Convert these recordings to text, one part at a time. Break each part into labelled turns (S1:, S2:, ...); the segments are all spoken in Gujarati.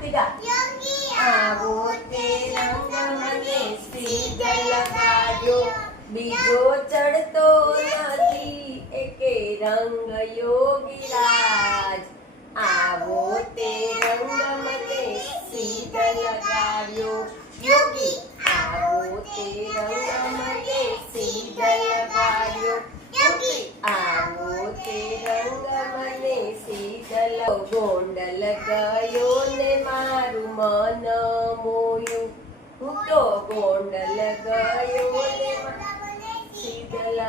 S1: લગાડ્યો સુતિકા આવો તે રંગ મને સીતલ લગાડ્યો બીજો ચડતો નથી એકે રંગ યોગીરાજ આવો તે રંગ મને સીતલ લગાડ્યો યોગી આવો તે રંગ મને સીતલ લગાડ્યો યોગી આવો તે રંગ મને શીતલ ગોંડલ ગયો ને મારું મન હું તો ગોંડલ ગયો ને શીતલ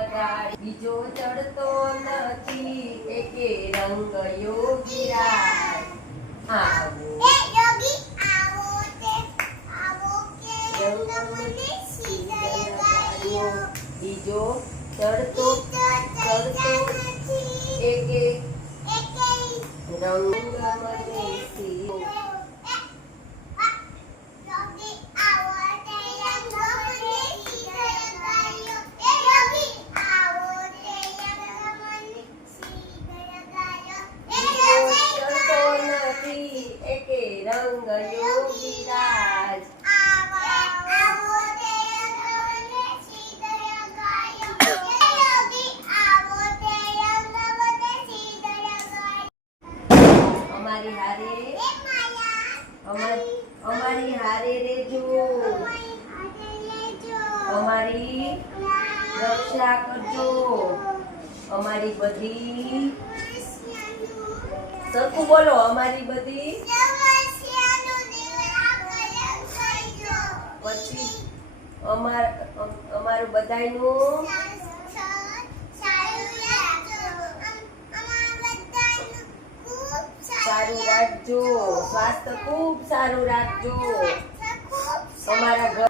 S1: બીજો ચડતો નથી. એકે રંગ યોગીરાજ આવો. રંગ મને શીતલ ગાડ્યો બીજો ચડતો ચડતો એકે રંગ મને અમારી હારે રેજો અમારી રક્ષા કરજો. અમારી બધી સરખું બોલો, અમારી બધી પછી અમાર અમ- અમારું બધાયનું રાખજો. સ્વાસ્થ્ય ખૂબ સારું રાખજો. અમારા ઘર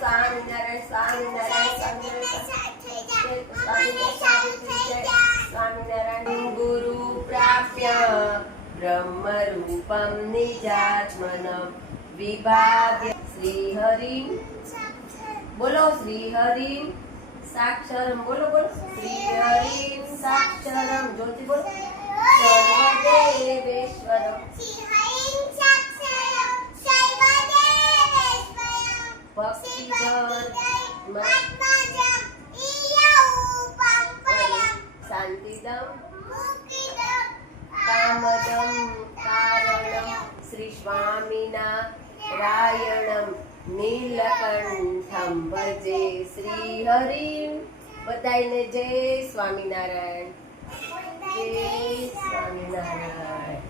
S1: સ્વામિનારાયણ સ્વામિનારાયણ. સ્વામિનારાયણ ગુરુ પ્રાપ્ય. ब्रह्म ब्रह्मरूपं निजात्मनं विभाव्य श्रीहरिं। बोलो श्रीहरिं साक्षरं बोलो बोलो। श्रीहरिं साक्षरं ज्योति बोलो। सर्वदेवेश्वरं। भक्तिधर નીલકંઠમ ભજે શ્રી હરિ બધાને જય સ્વામિનારાયણ. જય સ્વામિનારાયણ.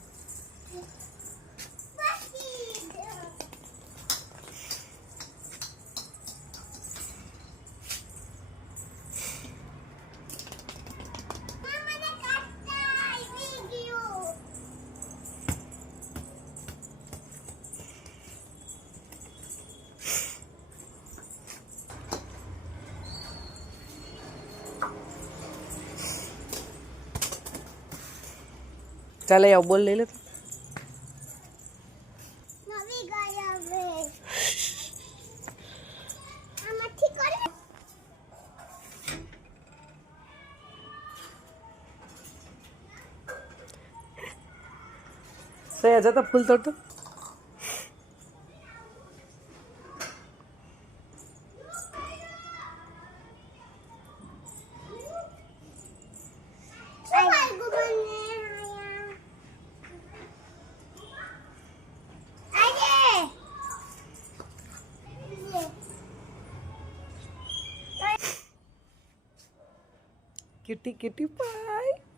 S2: त्याला याव
S3: बोललेलं सयाचा तर फुल तोडतो.
S2: kitty kitty bye